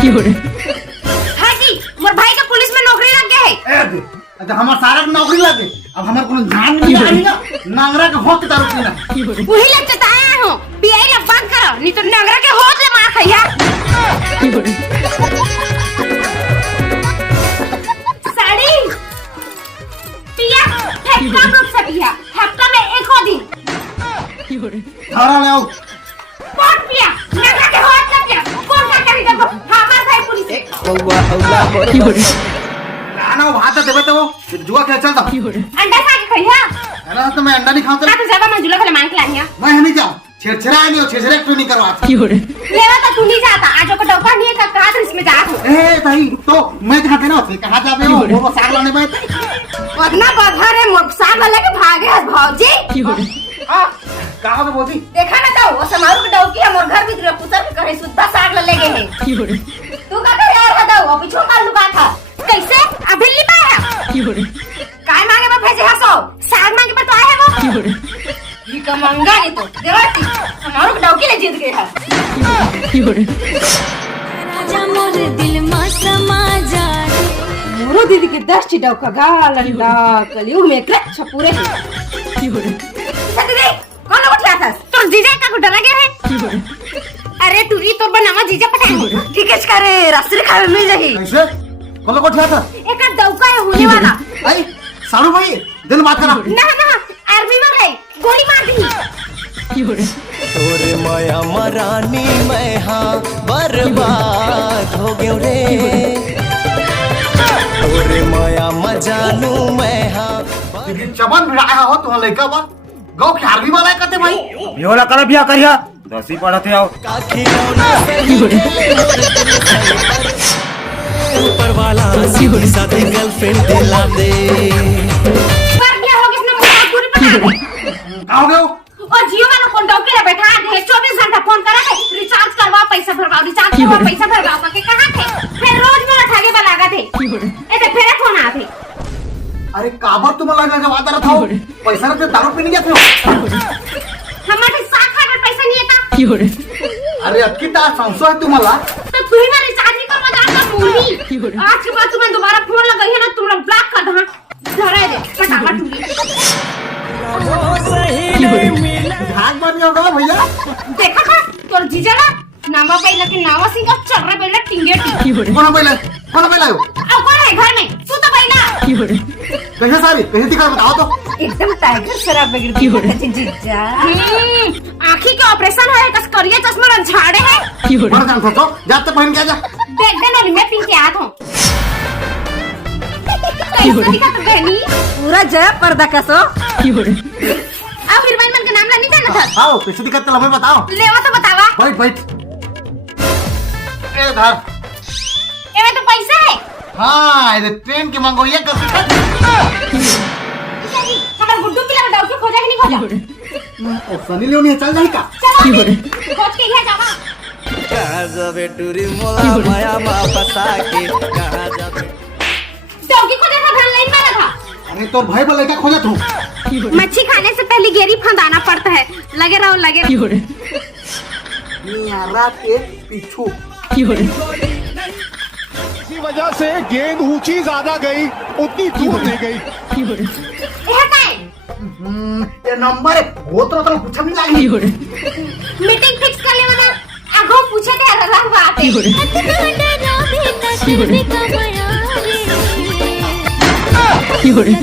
हाँ जी, मोर भाई का पुलिस में नौकरी लग गया है। अच्छा हमार सारा के नौकरी लगे अब हमार कोनो ध्यान नहीं आई ना नांगरा के होत दारू पीना वही लग चताया हूँ पियाई लग बंद करो नहीं तो नांगरा के होत ले मार खइया। साड़ी पिया हफ्ता में सकिया हफ्ता में एक हो दिन थारा ले आओ कौन पिया नांगरा के होत लग गया कौन का करी देखो हमार भाई पुलिस ना भात देबे तो जुआ खेल चलता अंडा खा के खइया ना तो मैं अंडा नहीं खाता ना तो ज्यादा मंजुला को ले मांग के लानिया मैं नहीं जाऊं छेड़छेड़ा नहीं हो छेड़छेड़ा क्यों नहीं करवा लेवा तो तू नहीं जाता आज को डॉक्टर नहीं का कहा तो इसमें जा तू ए भाई तो मैं दिखाते ना कहां जाबे हो वो साग लाने में वरना बधर है मोटरसाइकिल वाले के भागे है भौजी हां कहां पे बोली देखा ना तो वो समारू के डौकी हमर घर भीतर पुतर के करे सुद्धा साग ले गए हैं तू का यार हदा वो पीछे मार लुका था कैसे अभी ली पाया काय मांगे में भेजे हसो साग मांगे पर तो आए वो ये कमंगा नहीं तो देवाती समारू के डौकी ले जीत गए है राजा मोर दिल में समा जाए मोरो दीदी के 10 चिटाव का गालंडा कलियुग में एक छपुरे है दीदी कौन लोग उठा था तो जीजा का डरा गया है अरे तू ही तो बनावा जीजा पटा ठीक है करे रास्ते खावे मिल जाएगी कैसे कौन लोग उठा था एक दौका है होने वाला आई सारू भाई दिल बात करा ना ना आर्मी में गई गोली मार दी तोरे माया मरानी मैं हाँ बर्बाद हो गयो रे तोरे माया मजानू मैं हाँ चमन भिड़ाया हो तुम लड़का बा गाँव के आर्मी वाला कहते भाई बिहोला कर बिया करिया 10 पढ़ते आओ ऊपर वाला साथ गर्लफ्रेंड दिला दे पर क्या हो किसने मुझे पूरी बता दे आओ गयो और जियो वाला फोन डॉक्टर ने बैठा दे 24 घंटा फोन करा दे रिचार्ज करवा पैसा भरवाओ रिचार्ज करवा पैसा भरवाओ करके कहां थे फिर रोज मेरा ठागे पे लगा थे ए तो फिर फोन आ थे अरे काबर तुम्हारा लगा जब आता रहा पैसा रखते दारू पीने गए थे हमारे 7 हजार पैसा नहीं था अरे अक्की तार संसो है तुम्हारा तो तू ही मेरा रिचार्ज नहीं करवा जाता मूली आज के बाद तुम्हें दोबारा फोन लगाई है ना तुम लोग ब्लॉक कर दो धरा दे फटाफट भाग बन गया होगा भैया देखा था तोर जीजा ना नामा पहला के नावा सिंह का चर्रा पहला टिंगेटी कौन पहले हो अब कौन है घर में तू तो पहला कैसे सारी कैसे दिखा बताओ तो एकदम टाइगर शराब बगैर जीजा आँखी के ऑपरेशन है कस करिया चश्मा रंग झाड़े है मर जान सोचो जाते पहन के जा देख देना मैं पिन के आत हूँ कैसा दिखा तो बहनी पूरा जया पर्दा कसो अब हीरोइन मन का नाम नहीं जाना था आओ कैसे दिखा तो हमें बताओ लेवा तो बतावा बैठ बैठ ए धर ए में तो पैसा है हाँ ये ट्रेन के मंगो ये कर हमारे गुड्डू की लगा डॉक्टर खोजा कि नहीं खोजा ओ सनी लियोनी चल जाए का चलो खोज के ही जावा कहाँ जाबे टूरी मोला माया मा फसा के कहाँ जाबे डॉक्टर खोजा था घर लाइन में रखा अरे तो भाई बोले क्या खोजा तू मच्छी खाने से पहले गेरी फंदाना पड़ता है लगे रहो नियारा के पीछू इसी वजह से गेंद ऊंची ज्यादा गई उतनी दूर नहीं गई यह का है ये नंबर है वो तो पूछा नहीं लगी मीटिंग फिक्स कर ले वरना आगो पूछे थे रला बात है राधे